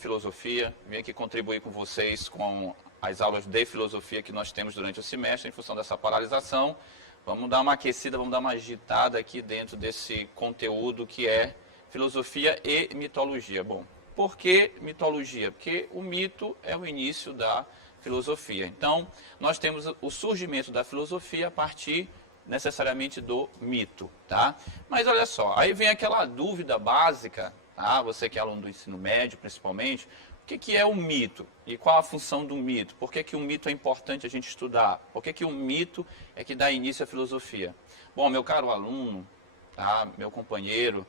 filosofia, vim aqui contribuir com vocês com as aulas de filosofia que nós temos durante o semestre, em função dessa paralisação. Vamos dar uma aquecida, vamos dar uma agitada aqui dentro desse conteúdo que é filosofia e mitologia. Bom, por que mitologia? Porque o mito é o início da filosofia. Então, nós temos o surgimento da filosofia a partir necessariamente do mito, tá? Mas olha só, aí vem aquela dúvida básica, tá? Você que é aluno do ensino médio, principalmente, o que é o mito? E qual a função do mito? Por que o mito é importante a gente estudar? Por que o mito é que dá início à filosofia? Bom, meu caro aluno, tá? Meu companheiro,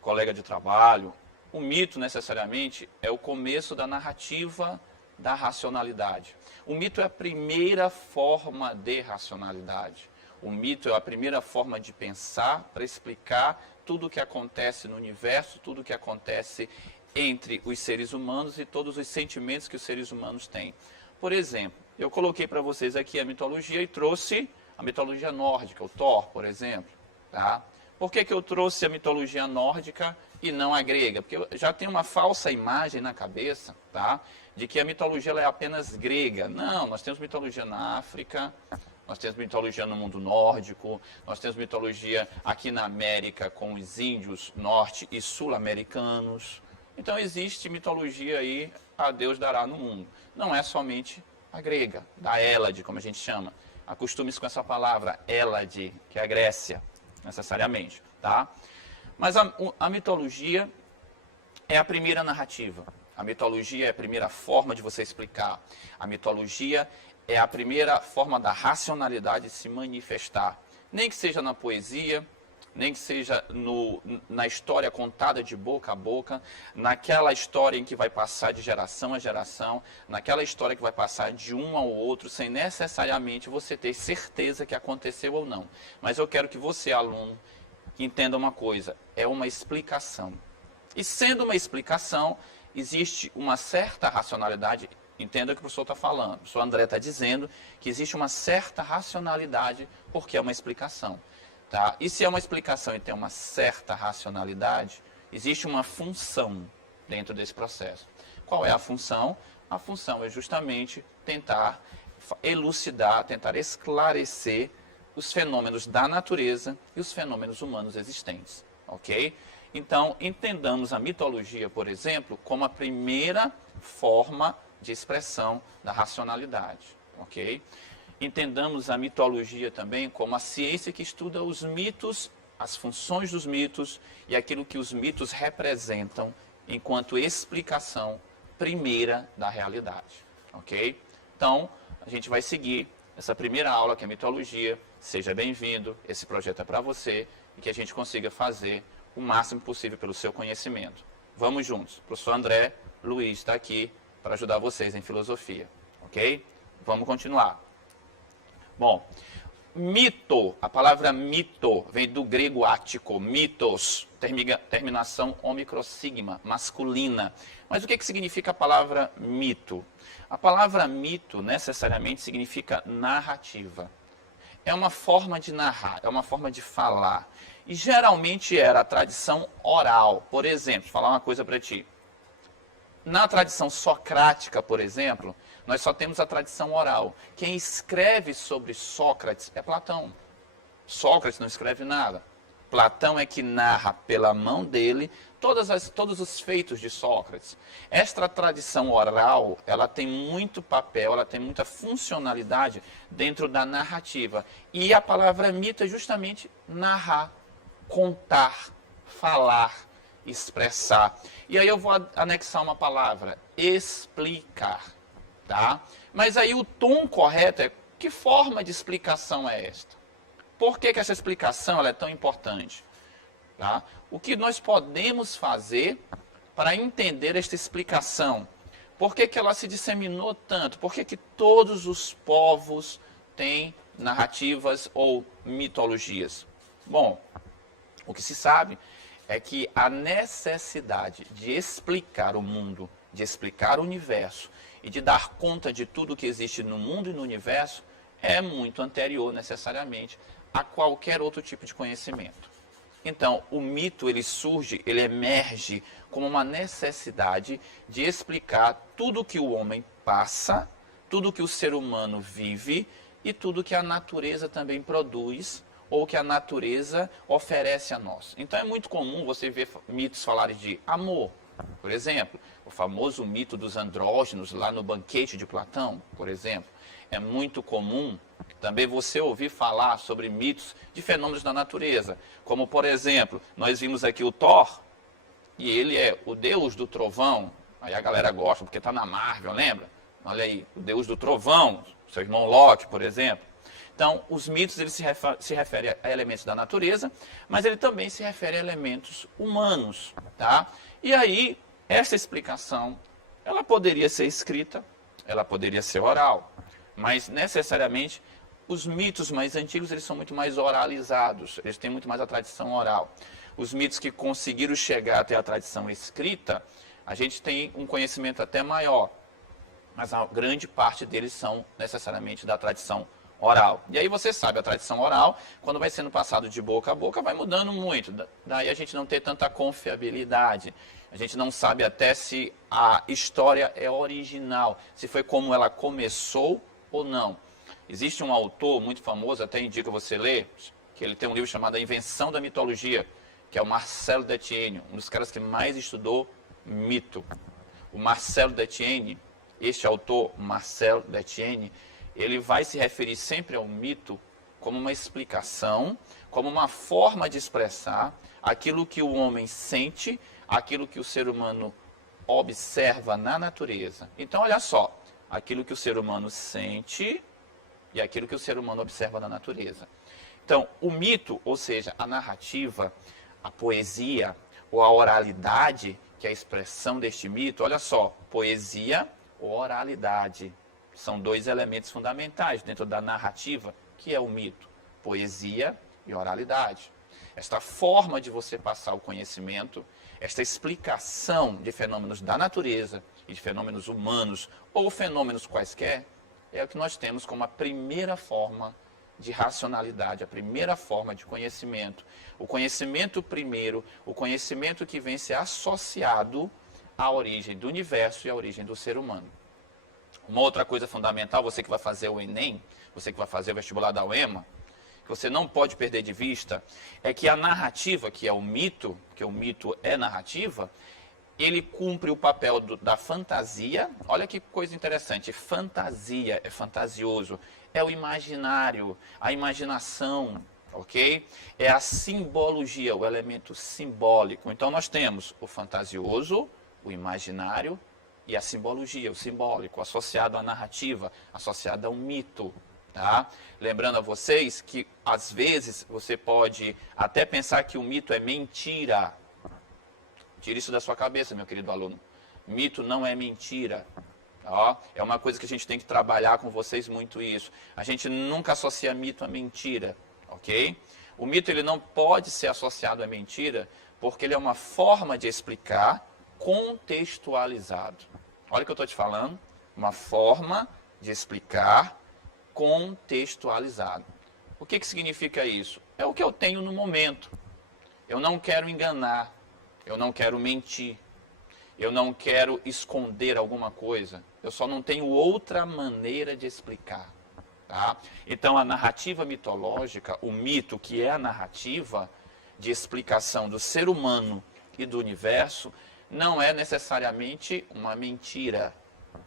colega de trabalho, o mito necessariamente é o começo da narrativa da racionalidade. O mito é a primeira forma de racionalidade. O mito é a primeira forma de pensar para explicar tudo o que acontece no universo, tudo o que acontece entre os seres humanos e todos os sentimentos que os seres humanos têm. Por exemplo, eu coloquei para vocês aqui a mitologia e trouxe a mitologia nórdica, o Thor, por exemplo. Tá? Por que eu trouxe a mitologia nórdica e não a grega? Porque eu já tenho uma falsa imagem na cabeça, tá? De que a mitologia ela é apenas grega. Não, nós temos mitologia na África, nós temos mitologia no mundo nórdico, nós temos mitologia aqui na América com os índios norte e sul-americanos. Então existe mitologia aí, a Deus dará no mundo. Não é somente a grega, da Hélade, como a gente chama. Acostume-se com essa palavra, Hélade, que é a Grécia, necessariamente, tá? Mas a mitologia é a primeira narrativa. A mitologia é a primeira forma de você explicar. A mitologia é a primeira forma da racionalidade se manifestar. Nem que seja na poesia, nem que seja na história contada de boca a boca, naquela história em que vai passar de geração a geração, naquela história que vai passar de um ao outro, sem necessariamente você ter certeza que aconteceu ou não. Mas eu quero que você, aluno, entenda uma coisa, é uma explicação. E sendo uma explicação, existe uma certa racionalidade. Entenda o que o professor está falando. O professor André está dizendo que existe uma certa racionalidade porque é uma explicação. Tá? E se é uma explicação e tem uma certa racionalidade, existe uma função dentro desse processo. Qual é a função? A função é justamente tentar elucidar, tentar esclarecer os fenômenos da natureza e os fenômenos humanos existentes. Ok? Então, entendamos a mitologia, por exemplo, como a primeira forma de expressão da racionalidade, ok? Entendamos a mitologia também como a ciência que estuda os mitos, as funções dos mitos e aquilo que os mitos representam enquanto explicação primeira da realidade, ok? Então, a gente vai seguir essa primeira aula que é mitologia. Seja bem-vindo, esse projeto é para você e que a gente consiga fazer o máximo possível pelo seu conhecimento. Vamos juntos. O professor André Luiz está aqui para ajudar vocês em filosofia, ok? Vamos continuar. Bom, mito, a palavra mito vem do grego ático, mitos, terminação omicrosigma, masculina. Mas o que significa a palavra mito? A palavra mito necessariamente significa narrativa. É uma forma de narrar, é uma forma de falar. E geralmente era a tradição oral. Por exemplo, vou falar uma coisa para ti. Na tradição socrática, por exemplo, nós só temos a tradição oral. Quem escreve sobre Sócrates é Platão. Sócrates não escreve nada. Platão é que narra pela mão dele todos os feitos de Sócrates. Esta tradição oral, ela tem muito papel, ela tem muita funcionalidade dentro da narrativa. E a palavra mito é justamente narrar, contar, falar, expressar. E aí eu vou anexar uma palavra, explicar, tá? Mas aí o tom correto é, que forma de explicação é esta? Por que essa explicação ela é tão importante? Tá? O que nós podemos fazer para entender esta explicação? Por que ela se disseminou tanto? Por que todos os povos têm narrativas ou mitologias? Bom, o que se sabe é que a necessidade de explicar o mundo, de explicar o universo e de dar conta de tudo que existe no mundo e no universo é muito anterior, necessariamente, a qualquer outro tipo de conhecimento. Então, o mito, ele surge, ele emerge como uma necessidade de explicar tudo que o homem passa, tudo que o ser humano vive e tudo que a natureza também produz ou que a natureza oferece a nós. Então, é muito comum você ver mitos falarem de amor, por exemplo, o famoso mito dos andrógenos lá no Banquete de Platão, por exemplo. É muito comum também você ouvir falar sobre mitos de fenômenos da natureza, como, por exemplo, nós vimos aqui o Thor, e ele é o deus do trovão. Aí a galera gosta, porque está na Marvel, lembra? Olha aí, o deus do trovão, seu irmão Loki, por exemplo. Então, os mitos eles se referem a elementos da natureza, mas ele também se refere a elementos humanos, tá? E aí, essa explicação, ela poderia ser escrita, ela poderia ser oral, mas necessariamente os mitos mais antigos eles são muito mais oralizados, eles têm muito mais a tradição oral. Os mitos que conseguiram chegar até a tradição escrita, a gente tem um conhecimento até maior, mas a grande parte deles são necessariamente da tradição oral. E aí você sabe, a tradição oral, quando vai sendo passado de boca a boca, vai mudando muito. Daí a gente não tem tanta confiabilidade. A gente não sabe até se a história é original, se foi como ela começou ou não. Existe um autor muito famoso, até indico você ler, que ele tem um livro chamado A Invenção da Mitologia, que é o Marcel Detienne, um dos caras que mais estudou mito. O Marcel Detienne, este autor, Marcel Detienne, ele vai se referir sempre ao mito como uma explicação, como uma forma de expressar aquilo que o homem sente, aquilo que o ser humano observa na natureza. Então, olha só, aquilo que o ser humano sente e aquilo que o ser humano observa na natureza. Então, o mito, ou seja, a narrativa, a poesia ou a oralidade, que é a expressão deste mito, olha só, poesia ou oralidade. São dois elementos fundamentais dentro da narrativa, que é o mito, poesia e oralidade. Esta forma de você passar o conhecimento, esta explicação de fenômenos da natureza e de fenômenos humanos ou fenômenos quaisquer, é o que nós temos como a primeira forma de racionalidade, a primeira forma de conhecimento. O conhecimento primeiro, o conhecimento que vem ser associado à origem do universo e à origem do ser humano. Uma outra coisa fundamental, você que vai fazer o Enem, você que vai fazer o vestibular da UEMA, que você não pode perder de vista, é que a narrativa, que é o mito, que o mito é narrativa, ele cumpre o papel da fantasia. Olha que coisa interessante, fantasia, é fantasioso, é o imaginário, a imaginação, ok? É a simbologia, o elemento simbólico. Então nós temos o fantasioso, o imaginário e a simbologia, o simbólico, associado à narrativa, associado a um mito. Tá? Lembrando a vocês que, às vezes, você pode até pensar que o mito é mentira. Tire isso da sua cabeça, meu querido aluno. Mito não é mentira. Ó, é uma coisa que a gente tem que trabalhar com vocês muito isso. A gente nunca associa mito a mentira, ok? O mito ele não pode ser associado a mentira porque ele é uma forma de explicar contextualizado. Olha o que eu estou te falando. Uma forma de explicar contextualizado. O que significa isso? É o que eu tenho no momento. Eu não quero enganar. Eu não quero mentir. Eu não quero esconder alguma coisa. Eu só não tenho outra maneira de explicar. Tá? Então, a narrativa mitológica, o mito, que é a narrativa de explicação do ser humano e do universo, não é necessariamente uma mentira.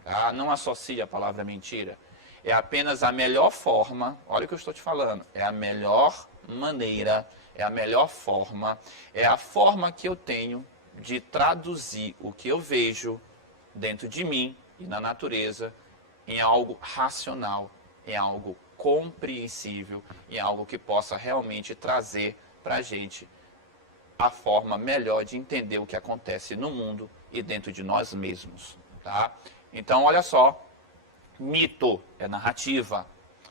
Tá? Não associe a palavra mentira. É apenas a melhor forma, olha o que eu estou te falando, é a melhor maneira, é a melhor forma, é a forma que eu tenho de traduzir o que eu vejo dentro de mim e na natureza em algo racional, em algo compreensível, em algo que possa realmente trazer para a gente a forma melhor de entender o que acontece no mundo e dentro de nós mesmos. Tá? Então, olha só, mito é narrativa.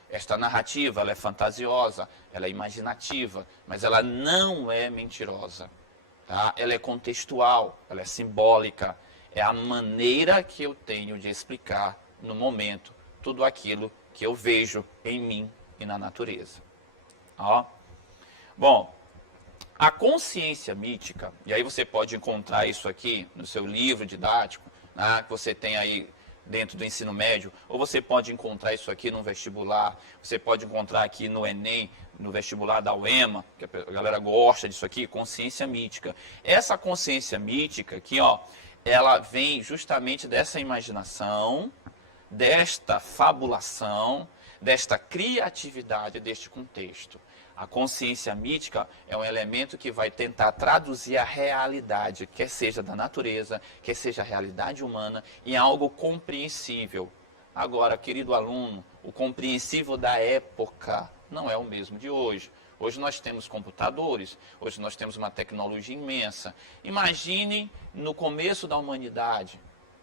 Esta narrativa ela é fantasiosa, ela é imaginativa, mas ela não é mentirosa. Tá? Ela é contextual, ela é simbólica. É a maneira que eu tenho de explicar no momento tudo aquilo que eu vejo em mim e na natureza. Ó. Bom, A consciência mítica, e aí você pode encontrar isso aqui no seu livro didático, né, que você tem aí dentro do ensino médio, ou você pode encontrar isso aqui no vestibular, você pode encontrar aqui no Enem, no vestibular da UEMA, que a galera gosta disso aqui, consciência mítica. Essa consciência mítica aqui, ó, ela vem justamente dessa imaginação, desta fabulação, desta criatividade, deste contexto. A consciência mítica é um elemento que vai tentar traduzir a realidade, quer seja da natureza, quer seja a realidade humana, em algo compreensível. Agora, querido aluno, o compreensível da época não é o mesmo de hoje. Hoje nós temos computadores, hoje nós temos uma tecnologia imensa. Imaginem no começo da humanidade,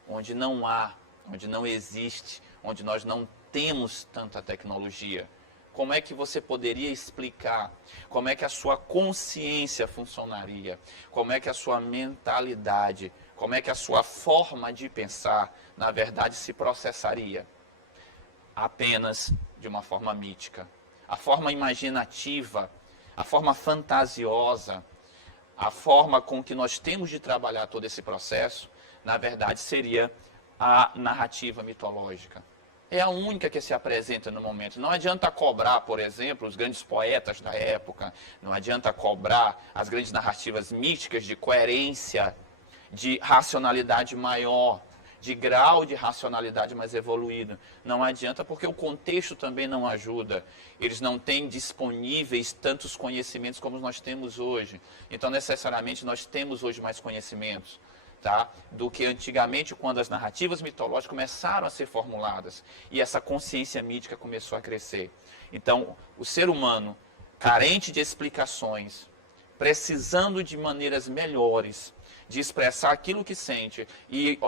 onde não há, onde não existe, onde nós não temos tanta tecnologia. Como é que você poderia explicar? Como é que a sua consciência funcionaria? Como é que a sua mentalidade, como é que a sua forma de pensar, na verdade, se processaria? Apenas de uma forma mítica. A forma imaginativa, a forma fantasiosa, a forma com que nós temos de trabalhar todo esse processo, na verdade, seria a narrativa mitológica. É a única que se apresenta no momento. Não adianta cobrar, por exemplo, os grandes poetas da época, não adianta cobrar as grandes narrativas místicas de coerência, de racionalidade maior, de grau de racionalidade mais evoluído. Não adianta porque o contexto também não ajuda. Eles não têm disponíveis tantos conhecimentos como nós temos hoje. Então, necessariamente, nós temos hoje mais conhecimentos. Tá? Do que antigamente, quando as narrativas mitológicas começaram a ser formuladas e essa consciência mítica começou a crescer. Então, o ser humano, carente de explicações, precisando de maneiras melhores de expressar aquilo que sente e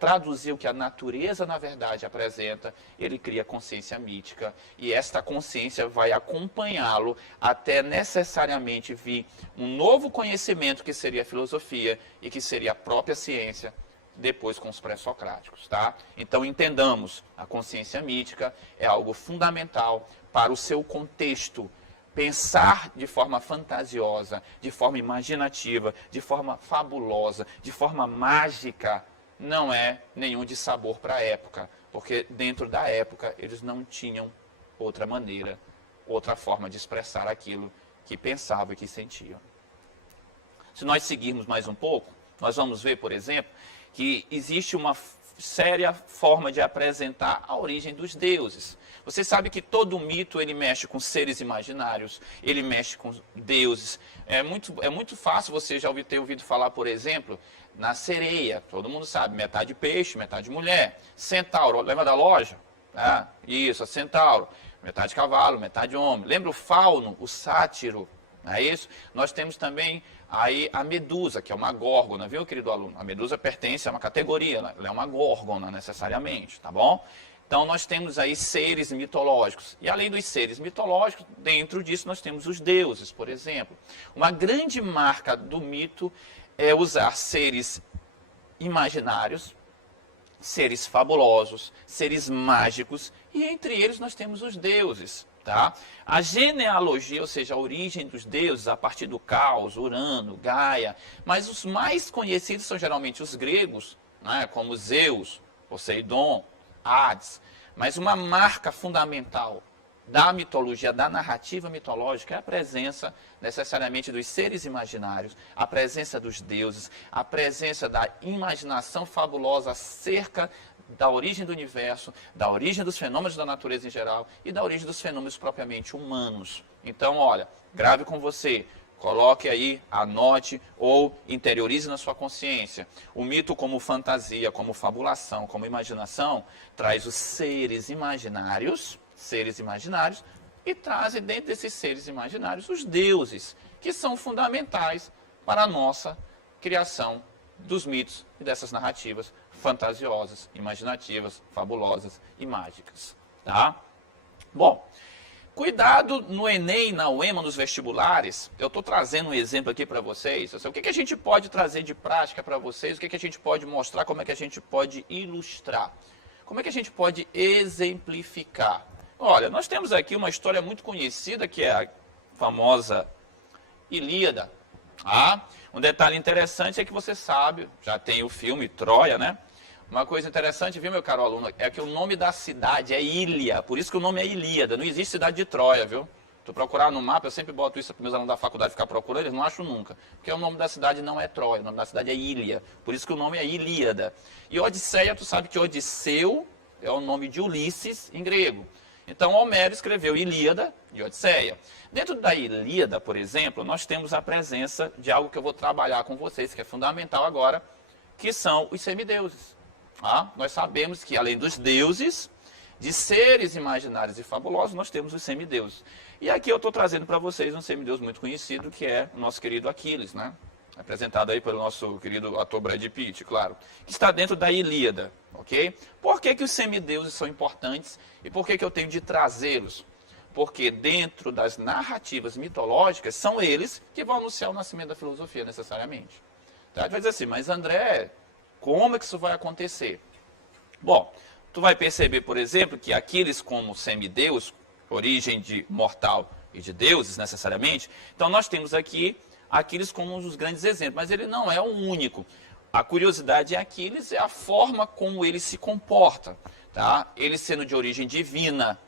traduzir o que a natureza, na verdade, apresenta, ele cria consciência mítica. E esta consciência vai acompanhá-lo até necessariamente vir um novo conhecimento que seria a filosofia e que seria a própria ciência, depois com os pré-socráticos, tá? Então entendamos, a consciência mítica é algo fundamental para o seu contexto. Pensar de forma fantasiosa, de forma imaginativa, de forma fabulosa, de forma mágica, não é nenhum dissabor para a época, porque dentro da época eles não tinham outra maneira, outra forma de expressar aquilo que pensavam e que sentiam. Se nós seguirmos mais um pouco, nós vamos ver, por exemplo, que existe uma séria forma de apresentar a origem dos deuses. Você sabe que todo mito ele mexe com seres imaginários, ele mexe com deuses. É muito fácil você já ter ouvido falar, por exemplo, na sereia. Todo mundo sabe, metade peixe, metade mulher. Centauro, lembra da loja? Ah, isso, a centauro. Metade cavalo, metade homem. Lembra o fauno, o sátiro? Não é isso? Nós temos também aí a medusa, que é uma górgona, viu, querido aluno? A medusa pertence a uma categoria, ela é uma górgona necessariamente, tá bom? Então, nós temos aí seres mitológicos. E além dos seres mitológicos, dentro disso nós temos os deuses, por exemplo. Uma grande marca do mito é usar seres imaginários, seres fabulosos, seres mágicos, e entre eles nós temos os deuses. Tá? A genealogia, ou seja, a origem dos deuses, a partir do caos, Urano, Gaia, mas os mais conhecidos são geralmente os gregos, né, como Zeus, Poseidon, Hades, mas uma marca fundamental da mitologia, da narrativa mitológica, é a presença necessariamente dos seres imaginários, a presença dos deuses, a presença da imaginação fabulosa acerca da origem do universo, da origem dos fenômenos da natureza em geral e da origem dos fenômenos propriamente humanos. Então, olha, grave com você. Coloque aí, anote ou interiorize na sua consciência. O mito como fantasia, como fabulação, como imaginação, traz os seres imaginários e traz dentro desses seres imaginários os deuses, que são fundamentais para a nossa criação dos mitos e dessas narrativas fantasiosas, imaginativas, fabulosas e mágicas. Tá? Bom, cuidado no Enem, na UEMA, nos vestibulares. Eu estou trazendo um exemplo aqui para vocês. O que a gente pode trazer de prática para vocês? O que a gente pode mostrar? Como é que a gente pode ilustrar? Como é que a gente pode exemplificar? Olha, nós temos aqui uma história muito conhecida, que é a famosa Ilíada. Um detalhe interessante é que você sabe, já tem o filme Troia, né? Uma coisa interessante, viu, meu caro aluno, é que o nome da cidade é Ilha, por isso que o nome é Ilíada, não existe cidade de Troia, viu? Tu procurar no mapa, eu sempre boto isso para meus alunos da faculdade ficar procurando, eles não acham nunca. Porque o nome da cidade não é Troia, o nome da cidade é Ilha, por isso que o nome é Ilíada. E Odisseia, tu sabe que Odisseu é o nome de Ulisses em grego. Então, Homero escreveu Ilíada e Odisseia. Dentro da Ilíada, por exemplo, nós temos a presença de algo que eu vou trabalhar com vocês, que é fundamental agora, que são os semideuses. Nós sabemos que, além dos deuses, de seres imaginários e fabulosos, nós temos os semideuses. E aqui eu estou trazendo para vocês um semideus muito conhecido, que é o nosso querido Aquiles, né? Apresentado aí pelo nosso querido ator Brad Pitt, claro, que está dentro da Ilíada, ok? Por que os semideuses são importantes e por que eu tenho de trazê-los? Porque dentro das narrativas mitológicas, são eles que vão anunciar o nascimento da filosofia, necessariamente. Tá? Tu vai dizer assim, mas André, como é que isso vai acontecer? Bom, tu vai perceber, por exemplo, que Aquiles como semideus, origem de mortal e de deuses, necessariamente, então nós temos aqui Aquiles como um dos grandes exemplos, mas ele não é o único. A curiosidade de Aquiles é a forma como ele se comporta. Tá? Ele sendo de origem divina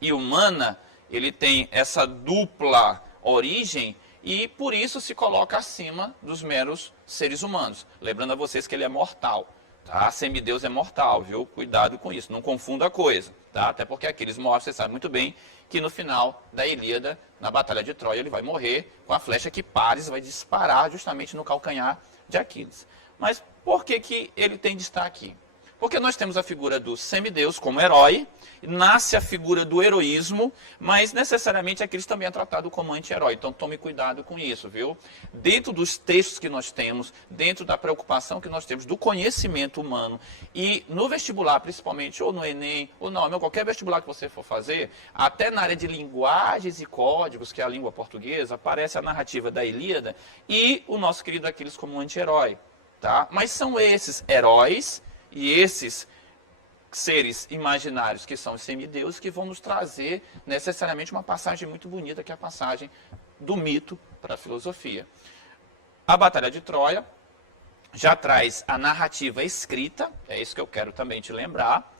e humana, ele tem essa dupla origem e por isso se coloca acima dos meros seres humanos. Lembrando a vocês que ele é mortal. Tá? Semideus é mortal, viu? Cuidado com isso, não confunda a coisa. Tá? Até porque Aquiles morre, você sabe muito bem que no final da Ilíada, na Batalha de Troia, ele vai morrer com a flecha que Paris vai disparar justamente no calcanhar de Aquiles. Mas por que ele tem destaque? Porque nós temos a figura do semideus como herói, nasce a figura do heroísmo, mas necessariamente Aquiles também é tratado como anti-herói. Então tome cuidado com isso, viu? Dentro dos textos que nós temos, dentro da preocupação que nós temos do conhecimento humano, e no vestibular principalmente, ou no Enem, ou não, qualquer vestibular que você for fazer, até na área de linguagens e códigos, que é a língua portuguesa, aparece a narrativa da Ilíada e o nosso querido Aquiles como anti-herói. Tá? Mas são esses heróis e esses seres imaginários que são os semideuses que vão nos trazer necessariamente uma passagem muito bonita, que é a passagem do mito para a filosofia. A Batalha de Troia já traz a narrativa escrita, é isso que eu quero também te lembrar.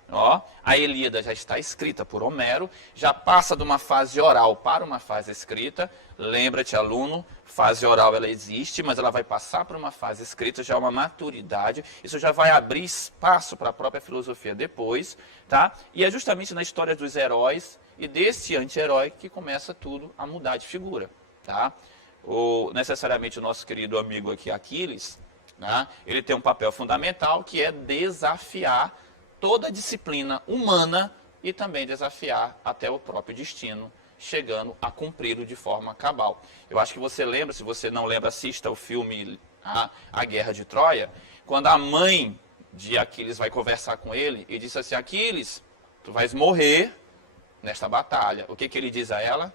A Ilíada já está escrita por Homero, já passa de uma fase oral para uma fase escrita. Lembra-te, aluno, fase oral ela existe, mas ela vai passar para uma fase escrita, já é uma maturidade. Isso já vai abrir espaço para a própria filosofia depois, tá? E é justamente na história dos heróis e desse anti-herói que começa tudo a mudar de figura, tá? Necessariamente o nosso querido amigo aqui, Aquiles, né? Ele tem um papel fundamental que é desafiar toda a disciplina humana e também desafiar até o próprio destino, chegando a cumpri-lo de forma cabal. Eu acho que você lembra, se você não lembra, assista o filme A Guerra de Troia, quando a mãe de Aquiles vai conversar com ele e diz assim, Aquiles, tu vais morrer nesta batalha. O que ele diz a ela?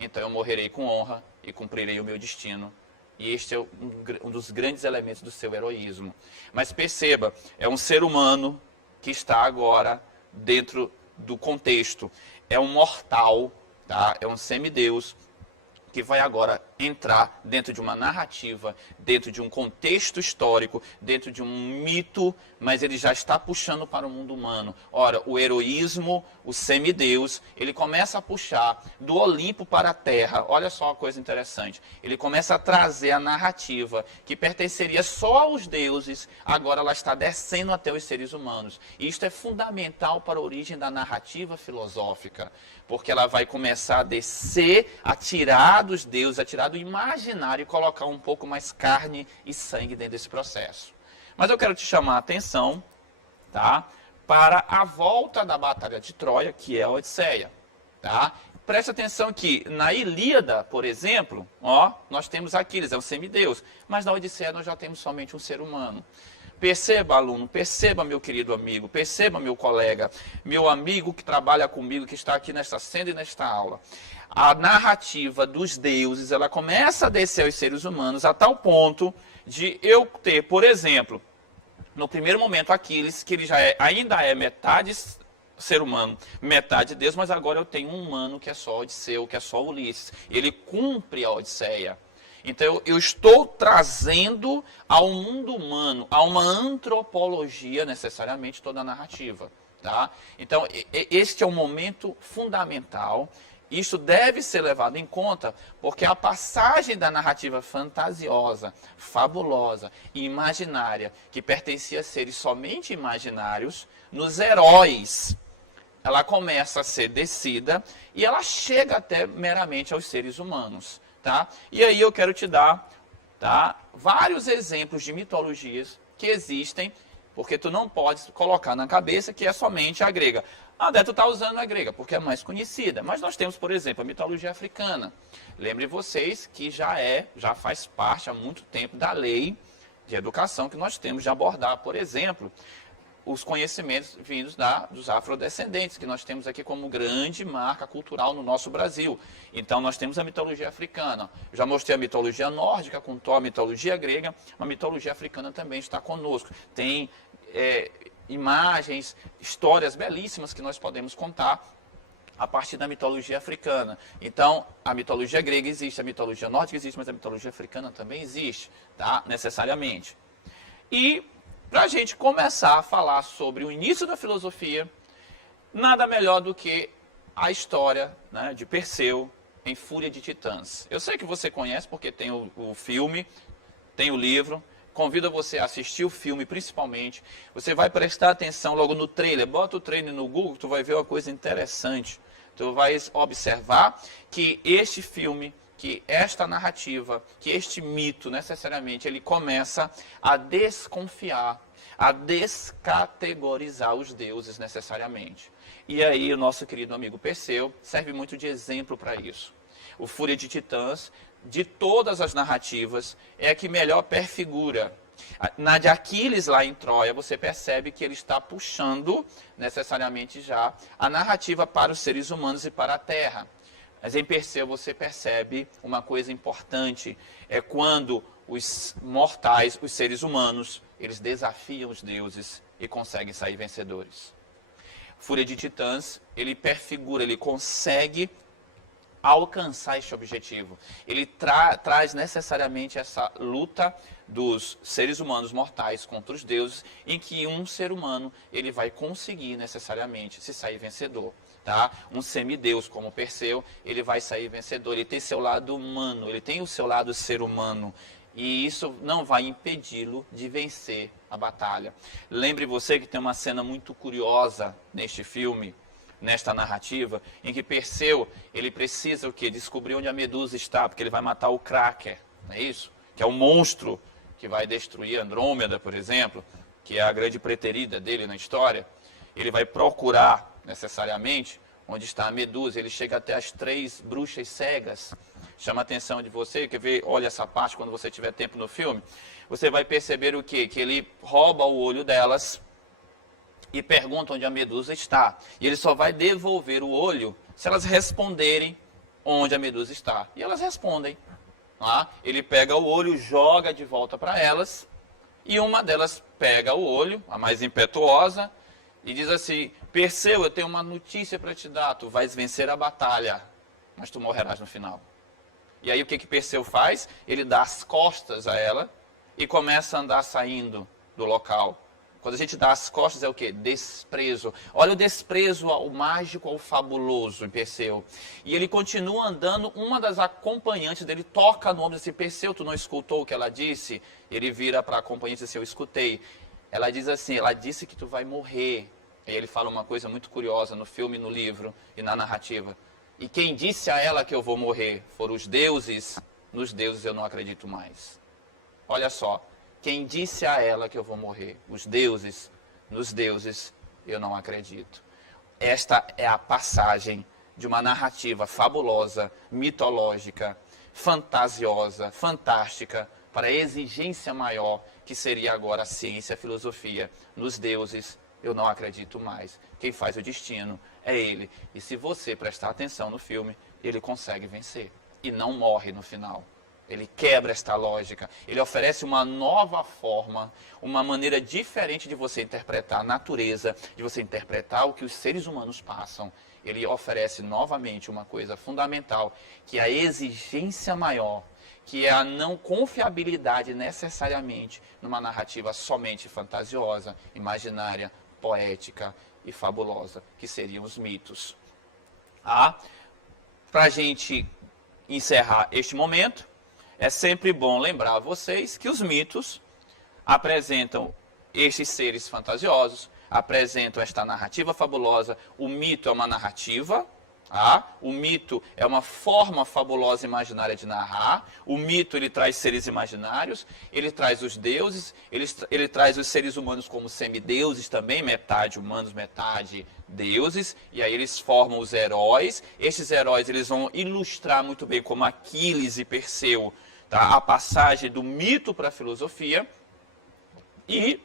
Então eu morrerei com honra e cumprirei o meu destino. E este é um dos grandes elementos do seu heroísmo. Mas perceba, é um ser humano que está agora dentro do contexto. É um mortal, tá? É um semideus que vai agora entrar dentro de uma narrativa, dentro de um contexto histórico, dentro de um mito, mas ele já está puxando para o mundo humano. Ora, o heroísmo, o semideus, ele começa a puxar do Olimpo para a Terra. Olha só uma coisa interessante. Ele começa a trazer a narrativa que pertenceria só aos deuses, agora ela está descendo até os seres humanos. E isto é fundamental para a origem da narrativa filosófica, porque ela vai começar a descer, a tirar dos deuses, a tirar do imaginário e colocar um pouco mais carne e sangue dentro desse processo. Mas eu quero te chamar a atenção, tá, para a volta da Batalha de Troia, que é a Odisseia. Tá? Preste atenção que na Ilíada, por exemplo, nós temos Aquiles, é um semideus, mas na Odisseia nós já temos somente um ser humano. Perceba, aluno, perceba, meu querido amigo, perceba, meu colega, meu amigo que trabalha comigo, que está aqui nesta cena e nesta aula. A narrativa dos deuses, ela começa a descer aos seres humanos a tal ponto de eu ter, por exemplo, no primeiro momento Aquiles, que ele já ainda é metade ser humano, metade Deus, mas agora eu tenho um humano que é só Odisseu, que é só Ulisses. Ele cumpre a Odisseia. Então, eu estou trazendo ao mundo humano, a uma antropologia, necessariamente, toda a narrativa. Tá? Então, este é um momento fundamental. Isso deve ser levado em conta, porque a passagem da narrativa fantasiosa, fabulosa e imaginária, que pertencia a seres somente imaginários, nos heróis, ela começa a ser descida e ela chega até meramente aos seres humanos. Tá? E aí eu quero te dar, tá, vários exemplos de mitologias que existem, porque tu não pode colocar na cabeça que é somente a grega. Ah, tu está usando a grega, porque é mais conhecida. Mas nós temos, por exemplo, a mitologia africana. Lembrem vocês que já faz parte há muito tempo da lei de educação que nós temos de abordar, por exemplo, os conhecimentos vindos dos afrodescendentes, que nós temos aqui como grande marca cultural no nosso Brasil. Então, nós temos a mitologia africana. Eu já mostrei a mitologia nórdica, com a mitologia grega, a mitologia africana também está conosco. Tem imagens, histórias belíssimas que nós podemos contar a partir da mitologia africana. Então, a mitologia grega existe, a mitologia nórdica existe, mas a mitologia africana também existe, tá? Necessariamente. E, para a gente começar a falar sobre o início da filosofia, nada melhor do que a história, né, de Perseu em Fúria de Titãs. Eu sei que você conhece porque tem o filme, tem o livro. Convido você a assistir o filme, principalmente. Você vai prestar atenção logo no trailer. Bota o trailer no Google, tu vai ver uma coisa interessante. Tu vai observar que este filme, que esta narrativa, que este mito, necessariamente, ele começa a desconfiar, a descategorizar os deuses, necessariamente. E aí o nosso querido amigo Perseu serve muito de exemplo para isso. O Fúria de Titãs, de todas as narrativas, é a que melhor perfigura. Na de Aquiles, lá em Troia, você percebe que ele está puxando, necessariamente já, a narrativa para os seres humanos e para a Terra. Mas em Perseu você percebe uma coisa importante, é quando os mortais, os seres humanos, eles desafiam os deuses e conseguem sair vencedores. Fúria de Titãs, ele perfigura, ele consegue alcançar este objetivo. Ele traz necessariamente essa luta dos seres humanos mortais contra os deuses, em que um ser humano ele vai conseguir necessariamente se sair vencedor. Tá? Um semideus como Perseu, ele vai sair vencedor. Ele tem seu lado humano, ele tem o seu lado ser humano. E isso não vai impedi-lo de vencer a batalha. Lembre você que tem uma cena muito curiosa neste filme, nesta narrativa, em que Perseu, ele precisa o quê? Descobrir onde a Medusa está, porque ele vai matar o Cracker, não é isso? Que é o monstro que vai destruir Andrômeda, por exemplo, que é a grande preterida dele na história. Ele vai procurar, necessariamente, onde está a Medusa. Ele chega até as 3 bruxas cegas. Chama a atenção de você, quer ver? Olha essa parte quando você tiver tempo no filme. Você vai perceber o quê? Que ele rouba o olho delas e pergunta onde a Medusa está. E ele só vai devolver o olho se elas responderem onde a Medusa está. E elas respondem. Tá? Ele pega o olho, joga de volta para elas, e uma delas pega o olho, a mais impetuosa, e diz assim: Perseu, eu tenho uma notícia para te dar, tu vais vencer a batalha, mas tu morrerás no final. E aí o que Perseu faz? Ele dá as costas a ela e começa a andar saindo do local. Quando a gente dá as costas é o quê? Desprezo. Olha o desprezo ao mágico, ao fabuloso em Perseu. E ele continua andando, uma das acompanhantes dele toca no ombro e diz assim: Perseu, tu não escutou o que ela disse? Ele vira para a acompanhante e diz assim: eu escutei. Ela diz assim: ela disse que tu vai morrer. E ele fala uma coisa muito curiosa no filme, no livro e na narrativa. E quem disse a ela que eu vou morrer foram os deuses, nos deuses eu não acredito mais. Olha só. Quem disse a ela que eu vou morrer? Os deuses, nos deuses, eu não acredito. Esta é a passagem de uma narrativa fabulosa, mitológica, fantasiosa, fantástica, para a exigência maior, que seria agora a ciência e a filosofia. Nos deuses, eu não acredito mais. Quem faz o destino é ele. E se você prestar atenção no filme, ele consegue vencer. E não morre no final. Ele quebra esta lógica, ele oferece uma nova forma, uma maneira diferente de você interpretar a natureza, de você interpretar o que os seres humanos passam. Ele oferece novamente uma coisa fundamental, que é a exigência maior, que é a não confiabilidade necessariamente numa narrativa somente fantasiosa, imaginária, poética e fabulosa, que seriam os mitos. Para a gente encerrar este momento, é sempre bom lembrar a vocês que os mitos apresentam estes seres fantasiosos, apresentam esta narrativa fabulosa. O mito é uma narrativa, o mito é uma forma fabulosa imaginária de narrar. O mito, ele traz seres imaginários, ele traz os deuses, ele traz os seres humanos como semideuses também, metade humanos, metade deuses, e aí eles formam os heróis. Esses heróis, eles vão ilustrar muito bem, como Aquiles e Perseu, a passagem do mito para a filosofia. E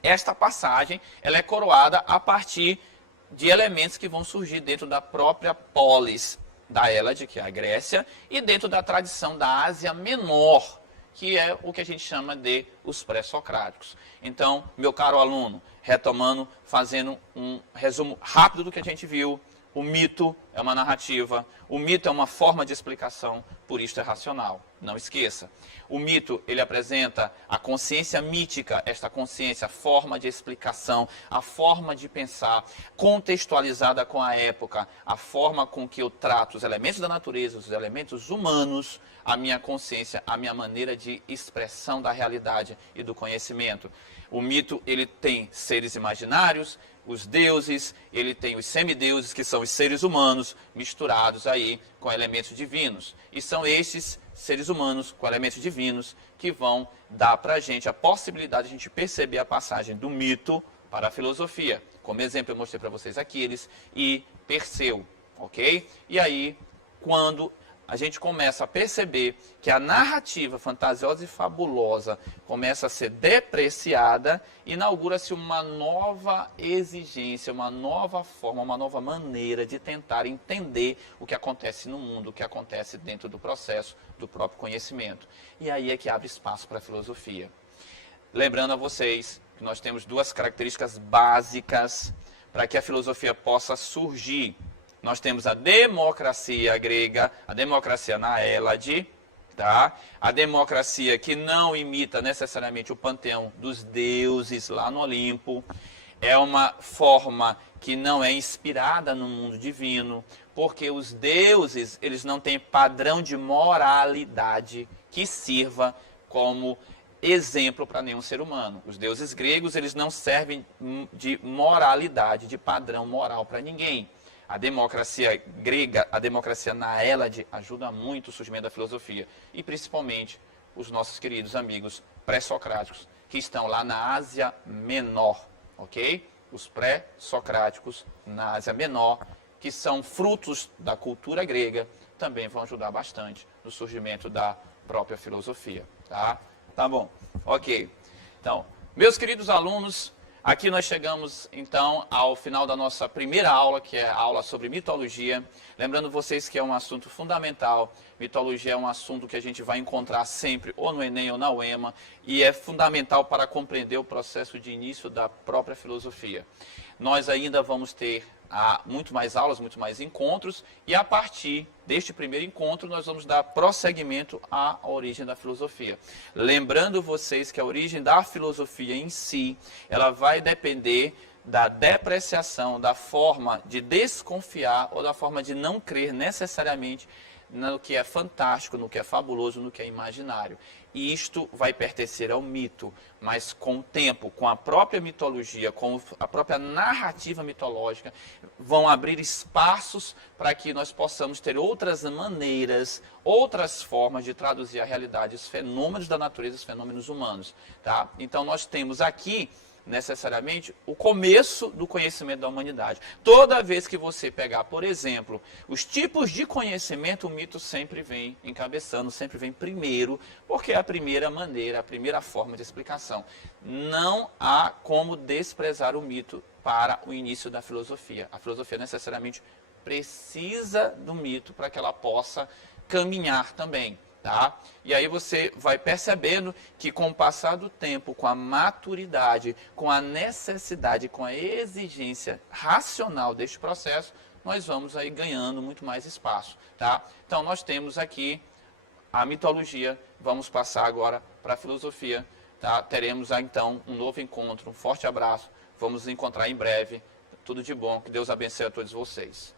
esta passagem, ela é coroada a partir de elementos que vão surgir dentro da própria polis da Hélade, que é a Grécia, e dentro da tradição da Ásia Menor, que é o que a gente chama de os pré-socráticos. Então, meu caro aluno, retomando, fazendo um resumo rápido do que a gente viu, o mito é uma narrativa, o mito é uma forma de explicação, por isto é racional. Não esqueça. O mito, ele apresenta a consciência mítica, esta consciência, a forma de explicação, a forma de pensar, contextualizada com a época, a forma com que eu trato os elementos da natureza, os elementos humanos, a minha consciência, a minha maneira de expressão da realidade e do conhecimento. O mito, ele tem seres imaginários, os deuses, ele tem os semideuses, que são os seres humanos, misturados aí com elementos divinos. E são estes seres humanos com elementos divinos que vão dar para a gente a possibilidade de a gente perceber a passagem do mito para a filosofia. Como exemplo, eu mostrei para vocês Aquiles e Perseu, ok? E aí, quando a gente começa a perceber que a narrativa fantasiosa e fabulosa começa a ser depreciada, inaugura-se uma nova exigência, uma nova forma, uma nova maneira de tentar entender o que acontece no mundo, o que acontece dentro do processo do próprio conhecimento. E aí é que abre espaço para a filosofia. Lembrando a vocês que nós temos duas características básicas para que a filosofia possa surgir. Nós temos a democracia grega, a democracia na Hélade, a democracia que não imita necessariamente o panteão dos deuses lá no Olimpo. É uma forma que não é inspirada no mundo divino, porque os deuses, eles não têm padrão de moralidade que sirva como exemplo para nenhum ser humano. Os deuses gregos, eles não servem de moralidade, de padrão moral para ninguém. A democracia grega, a democracia na Hélade, ajuda muito o surgimento da filosofia. E principalmente os nossos queridos amigos pré-socráticos, que estão lá na Ásia Menor, ok? Os pré-socráticos na Ásia Menor, que são frutos da cultura grega, também vão ajudar bastante no surgimento da própria filosofia, tá? Tá bom, ok. Então, meus queridos alunos, aqui nós chegamos, então, ao final da nossa primeira aula, que é a aula sobre mitologia. Lembrando vocês que é um assunto fundamental. Mitologia é um assunto que a gente vai encontrar sempre, ou no Enem ou na UEMA, e é fundamental para compreender o processo de início da própria filosofia. Nós ainda vamos ter muito mais aulas, muito mais encontros, e a partir deste primeiro encontro nós vamos dar prosseguimento à origem da filosofia. Lembrando vocês que a origem da filosofia em si, ela vai depender da depreciação, da forma de desconfiar ou da forma de não crer necessariamente no que é fantástico, no que é fabuloso, no que é imaginário. E isto vai pertencer ao mito, mas com o tempo, com a própria mitologia, com a própria narrativa mitológica, vão abrir espaços para que nós possamos ter outras maneiras, outras formas de traduzir a realidade, os fenômenos da natureza, os fenômenos humanos. Tá? Então nós temos aqui necessariamente o começo do conhecimento da humanidade. Toda vez que você pegar, por exemplo, os tipos de conhecimento, o mito sempre vem encabeçando, sempre vem primeiro, porque é a primeira maneira, a primeira forma de explicação. Não há como desprezar o mito para o início da filosofia. A filosofia necessariamente precisa do mito para que ela possa caminhar também. Tá? E aí você vai percebendo que com o passar do tempo, com a maturidade, com a necessidade, com a exigência racional deste processo, nós vamos aí ganhando muito mais espaço. Tá? Então nós temos aqui a mitologia, vamos passar agora para a filosofia. Tá? Teremos então um novo encontro. Um forte abraço. Vamos nos encontrar em breve. Tudo de bom. Que Deus abençoe a todos vocês.